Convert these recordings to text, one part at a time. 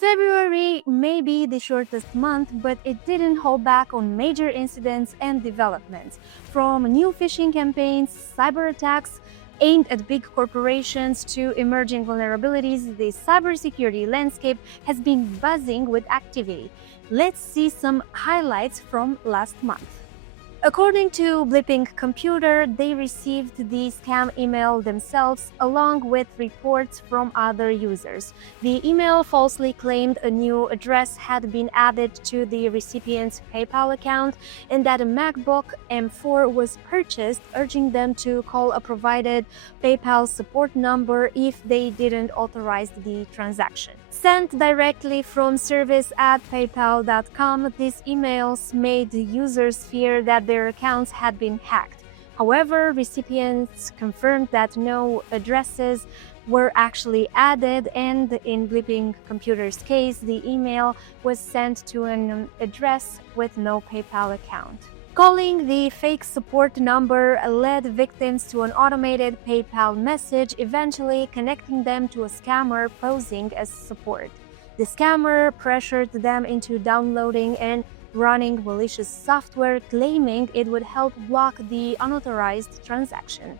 February may be the shortest month, but it didn't hold back on major incidents and developments. From new phishing campaigns, cyber attacks aimed at big corporations to emerging vulnerabilities, the cybersecurity landscape has been buzzing with activity. Let's see some highlights from last month. According to Blipping Computer, they received the scam email themselves along with reports from other users. The email falsely claimed a new address had been added to the recipient's PayPal account and that a MacBook M4 was purchased, urging them to call a provided PayPal support number if they didn't authorize the transaction. Sent directly from service@paypal.com, these emails made users fear that their accounts had been hacked. However, recipients confirmed that no addresses were actually added, and in Blipping Computer's case, the email was sent to an address with no PayPal account. Calling the fake support number led victims to an automated PayPal message, eventually connecting them to a scammer posing as support. The scammer pressured them into downloading and running malicious software, claiming it would help block the unauthorized transaction.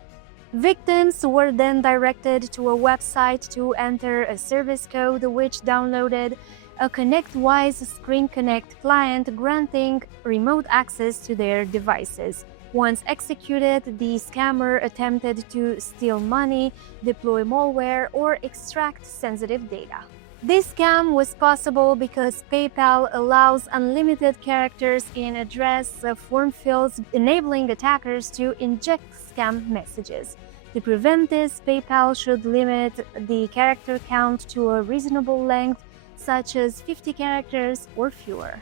Victims were then directed to a website to enter a service code, which downloaded a ConnectWise Screen Connect client, granting remote access to their devices. Once executed, the scammer attempted to steal money, deploy malware, or extract sensitive data. This scam was possible because PayPal allows unlimited characters in address form fields, enabling attackers to inject scam messages. To prevent this, PayPal should limit the character count to a reasonable length, such as 50 characters or fewer.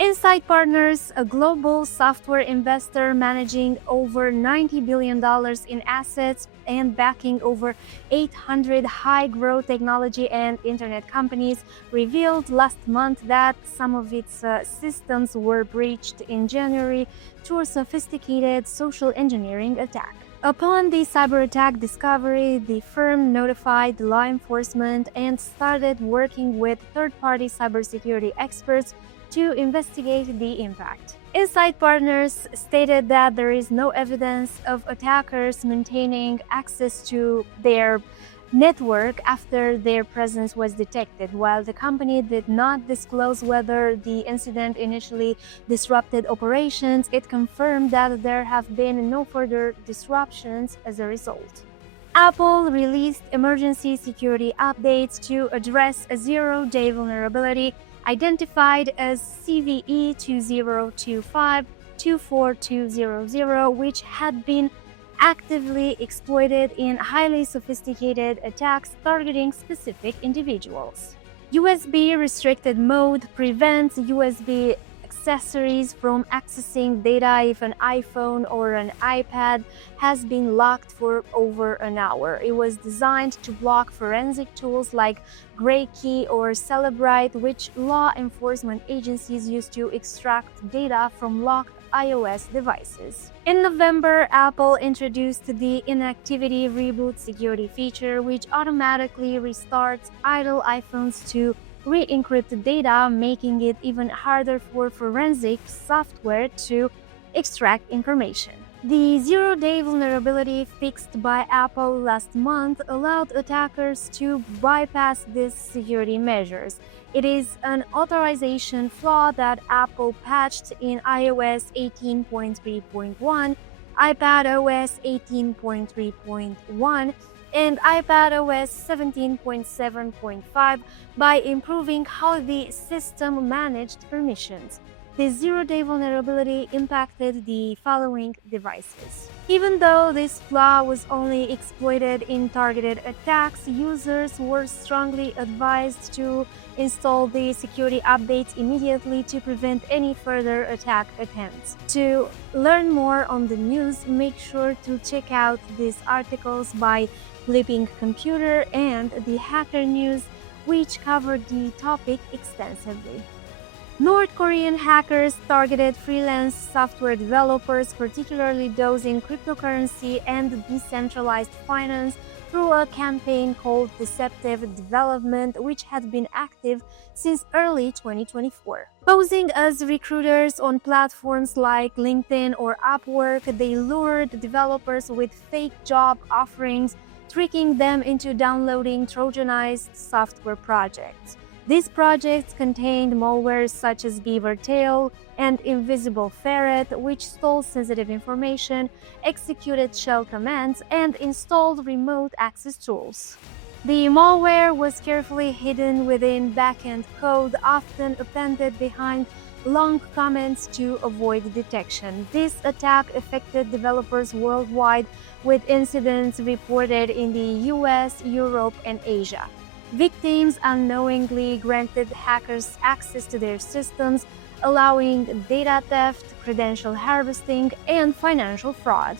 Insight Partners, a global software investor managing over $90 billion in assets and backing over 800 high-growth technology and internet companies, revealed last month that some of its systems were breached in January through a sophisticated social engineering attack. Upon the cyber attack discovery, the firm notified law enforcement and started working with third-party cybersecurity experts to investigate the impact. Insight Partners stated that there is no evidence of attackers maintaining access to their network after their presence was detected. While the company did not disclose whether the incident initially disrupted operations, it confirmed that there have been no further disruptions as a result. Apple released emergency security updates to address a zero-day vulnerability identified as CVE 2025-24200, which had been actively exploited in highly sophisticated attacks targeting specific individuals. USB restricted mode prevents USB accessories from accessing data if an iPhone or an iPad has been locked for over an hour. It was designed to block forensic tools like GrayKey or Celebrite, which law enforcement agencies use to extract data from locked iOS devices. In November, Apple introduced the Inactivity Reboot security feature, which automatically restarts idle iPhones to re-encrypt data, making it even harder for forensic software to extract information. The zero-day vulnerability fixed by Apple last month allowed attackers to bypass these security measures. It is an authorization flaw that Apple patched in iOS 18.3.1, iPadOS 18.3.1, and iPadOS 17.7.5 by improving how the system managed permissions. The zero-day vulnerability impacted the following devices. Even though this flaw was only exploited in targeted attacks, users were strongly advised to install the security updates immediately to prevent any further attack attempts. To learn more on the news, make sure to check out these articles by Blipping Computer and the Hacker News, which covered the topic extensively. North Korean hackers targeted freelance software developers, particularly those in cryptocurrency and decentralized finance, through a campaign called Deceptive Development, which had been active since early 2024. Posing as recruiters on platforms like LinkedIn or Upwork, they lured developers with fake job offerings, tricking them into downloading Trojanized software projects. These projects contained malware such as Beaver Tail and Invisible Ferret, which stole sensitive information, executed shell commands, and installed remote access tools. The malware was carefully hidden within backend code, often appended behind long comments to avoid detection. This attack affected developers worldwide, with incidents reported in the US, Europe, and Asia. Victims unknowingly granted hackers access to their systems, allowing data theft, credential harvesting, and financial fraud.